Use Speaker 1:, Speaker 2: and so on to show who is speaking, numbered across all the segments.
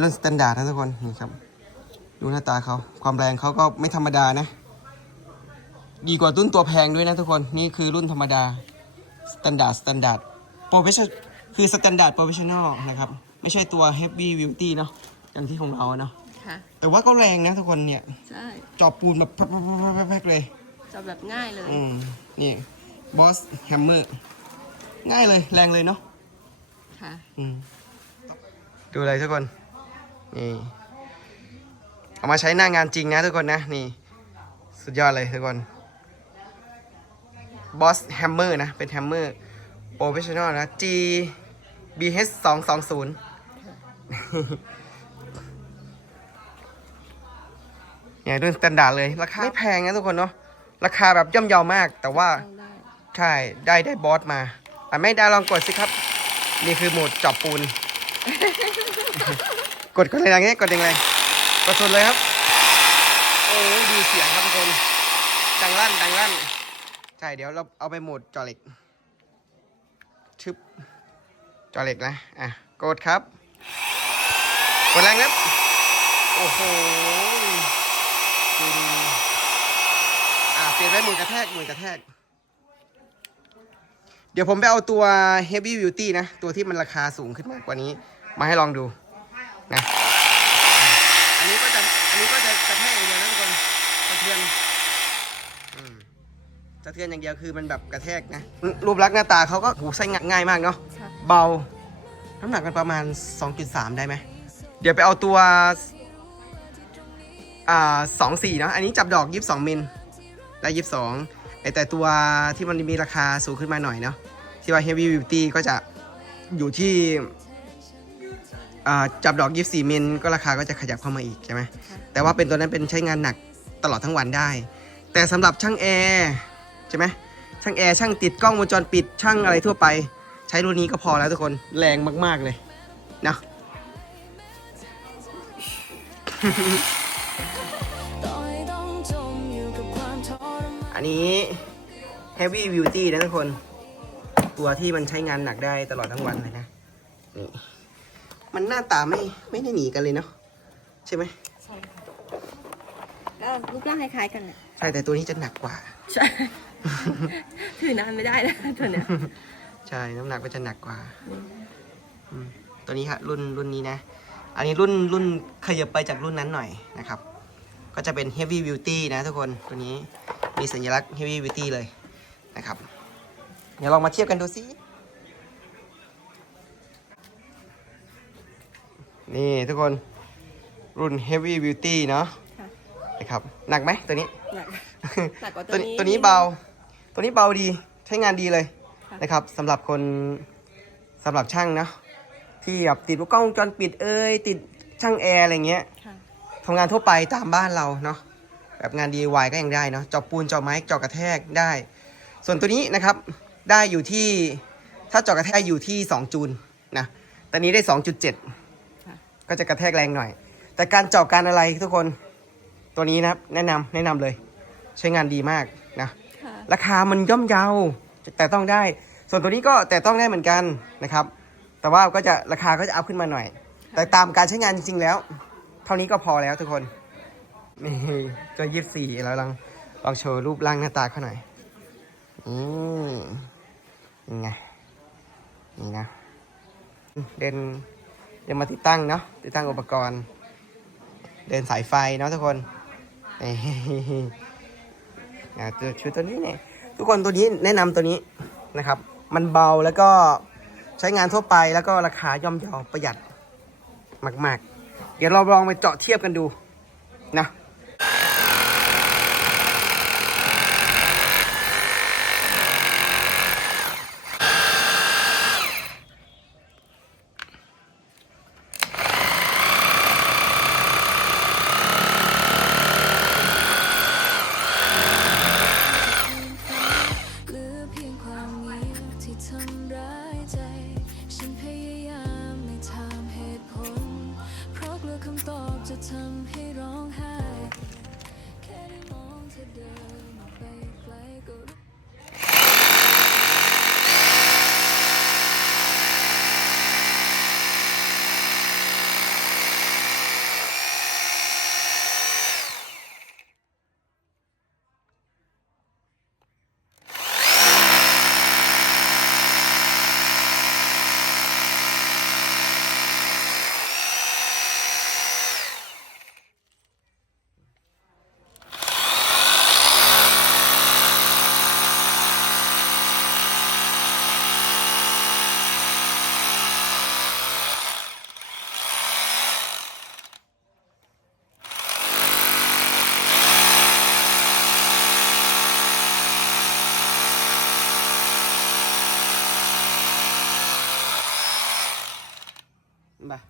Speaker 1: เป็นรุ่นสแตนดาร์ดนะทุกคน นี่ครับ ดูหน้าตาเขาความแรงเขาก็ไม่ธรรมดานะ ดีกว่ารุ่นตัวแพงด้วยนะทุกคน นี่คือรุ่นธรรมดาสแตนดาร์ดสแตนดาร์ดโปรเฟชชั่นคือสแตนดาร์ดโปรเฟชชั่นอลนะครับ ไม่ใช่ตัวเฮฟวี่วิวตี้เนาะอย่างที่ของเราเนาะ
Speaker 2: ค่ะ
Speaker 1: แต่ว่าก็แรงนะทุกคนเนี่ย
Speaker 2: ใช่
Speaker 1: จอบปูนแบบแพ็คๆๆๆๆเลย
Speaker 2: จะแบบง่ายเลย
Speaker 1: อืมนี่บอสแฮมเมอร์ง่ายเลยแรงเลยเนาะ
Speaker 2: ค่ะ
Speaker 1: อืมดูเลยทุกคน นี่เอามาใช้หน้างานจริงนะทุกคนนะ นี่ สุดยอดเลยทุกคนบอสแฮมเมอร์นะ เป็นแฮมเมอร์โปรเฟชชั่นอลนะ G BH 2 2 0เนี่ยรุ่นสแตนดาร์ดเลย ราคาไม่แพงนะทุกคนเนาะราคาแบบย่อมเยาวมาก แต่ว่าใช่ได้ได้บอสมาอะไม่ได้ลองกดสิครับ นี่คือโหมดจอบปูน กดกดแรงๆนี้กดแรงๆกดสุดเลยครับ โอ้ยดีเสียงครับทุกคนดังลั่นดังลั่นใช่เดี๋ยวเราเอาไปโหมดจอเหล็กชึบจอเหล็กนะอะกดครับ กดแรงครับโอ้โหดูดีอะเปลี่ยนไปหมุนกระแทกหมุนกระแทก เดี๋ยวผมไปเอาตัว Heavy Beauty นะ ตัวที่มันราคาสูงขึ้นมากกว่านี้ มาให้ลองดู นะอันนี้ก็จะอันนี้ก็จะกระแทกอย่างเดียวนะทุกคนสะเทือนอืมสะเทือนอย่างเดียวคือมันแบบกระแทกนะ รูปลักษณ์หน้าตาเขาก็หูใช้ง่ายมากเนาะ
Speaker 2: ใช่
Speaker 1: เบา น้ำหนักมันประมาณ 2.3 ได้ไหม เดี๋ยวไปเอาตัวอ่าสองสี่เนาะอันนี้จับดอก22มิลได้22ไอแต่ตัวที่มันมีราคาสูงขึ้นมาหน่อยเนาะที่ว่า Heavy Beauty ก็จะอยู่ที่ อ่าจับดอก 24มิลก็ราคาก็จะขยับเข้ามาอีกใช่ไหมแต่ว่าเป็นตัวนั้นเป็นใช้งานหนักตลอดทั้งวันได้ แต่สำหรับช่างแอร์ใช่ไหมช่างแอร์ช่างติดกล้องวงจรปิดช่างอะไรทั่วไป ใช้รุ่นนี้ก็พอแล้วทุกคนแรงมาก ๆเลยนะ
Speaker 3: อัน
Speaker 1: อันนี้ Heavy Beauty นะทุกคน ตัวที่มันใช้งานหนักได้ตลอดทั้งวันเลยนะนี่ มันหน้าตาไม่ไม่ได้หนีกันเลยเนาะใช่ไหม
Speaker 2: ใช่ค่ะก็รูปร่างคล้ายๆกันแหละ
Speaker 1: ใช่แต่ตัวนี้จะหนักกว่า
Speaker 2: ใช่ ถือนานไม่ได้นะตัวเนี้ย
Speaker 1: ใช่น้ำหนักก็จะหนักกว่าอืมตัวนี้ฮะรุ่นรุ่นนี้นะ อันนี้รุ่นรุ่นขยับไปจากรุ่นนั้นหน่อยนะครับ ก็จะเป็น Heavy Beauty นะทุกคนตัวนี้มีสัญลักษณ์ Heavy Beauty เลยนะครับ เดี๋ยวลองมาเทียบกันดูสิ นี่ทุกคนรุ่น Heavy Beauty เนาะ
Speaker 2: ค่ะ
Speaker 1: นะครับหนักไหมตัวนี้
Speaker 2: หนักหนักกว่าตั
Speaker 1: ตัว
Speaker 2: ว
Speaker 1: นี้
Speaker 2: นี้
Speaker 1: ตัวนี้เบา ตัวนี้เบาดีใช้งานดีเลย
Speaker 2: ค่ะ
Speaker 1: นะครับสำหรับคนสำหรับช่างเนาะที่แบบติดกล้องวงจรปิดเอ้ยติดช่างแอร์อะไรเงี้ย
Speaker 2: ค่ะ
Speaker 1: ทำงานทั่วไปตามบ้านเราเนาะแบบงาน DIY ก็ยังได้เนาะเจาะปูนเจาะไม้เจาะกระแทกได้ ส่วนตัวนี้นะครับได้อยู่ที่ถ้าเจาะกระแทกอยู่ที่ 2 จูนนะแต่นี้ได้ 2.7
Speaker 2: ค่ะ
Speaker 1: ก็จะกระแทกแรงหน่อย แต่การเจาะการอะไรทุกคนตัวนี้นะครับแนะนำแนะนำเลย ใช้งานดีมากนะ
Speaker 2: ค่ะ
Speaker 1: ราคามันย่อมเยาแต่ต้องได้ ส่วนตัวนี้ก็แต่ต้องได้เหมือนกันนะครับ แต่ว่าก็จะราคาก็จะอัพขึ้นมาหน่อย แต่ตามการใช้งานจริงๆแล้ว เท่านี้ก็พอแล้วทุกคนนี่ตัวยี่สี่เราลองลองโชว์รูปร่างหน้าตาเขาหน่อยอืมยังไงนี่นะเดิน เดินมาติดตั้งเนาะติดตั้งอุปกรณ์ เดินสายไฟเนาะทุกคนนี่อ่าตัวชุดตัวนี้เนี่ยทุกคนตัวนี้แนะนำตัวนี้นะครับ มันเบาแล้วก็ใช้งานทั่วไปแล้วก็ราคาย่อมเยาประหยัดมาก ๆ เดี๋ยวเราลองไปเจาะเทียบกันดูนะ บ่ะ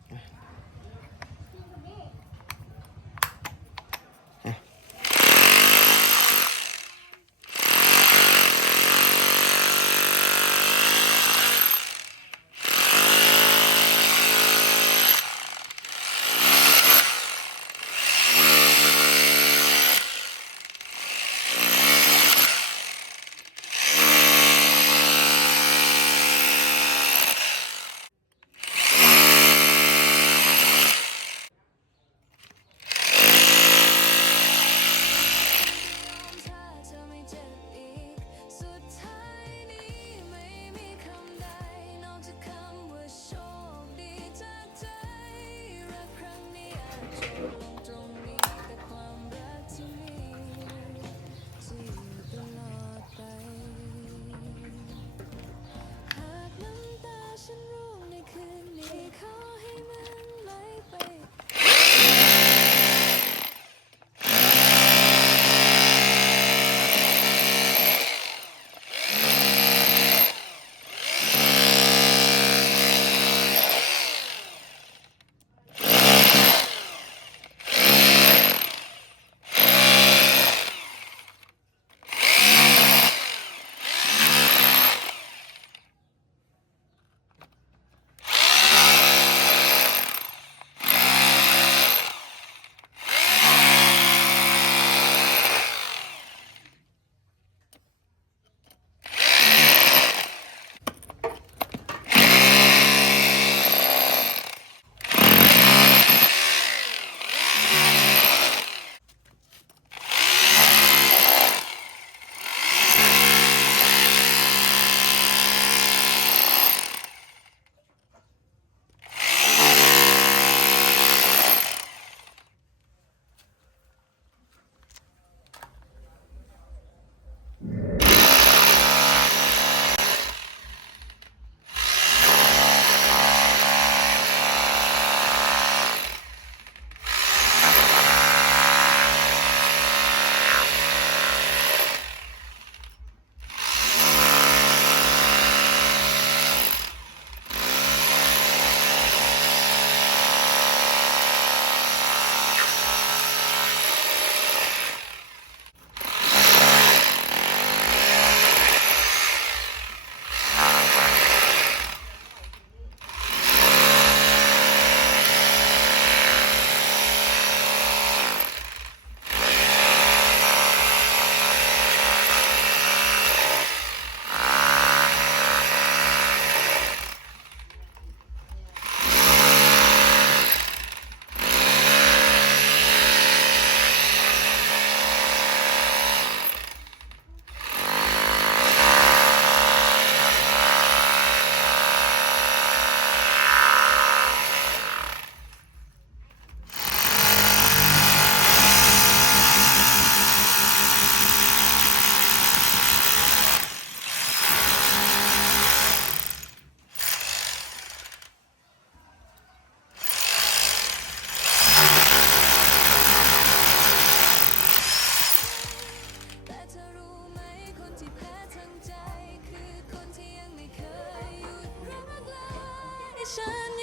Speaker 1: ฉั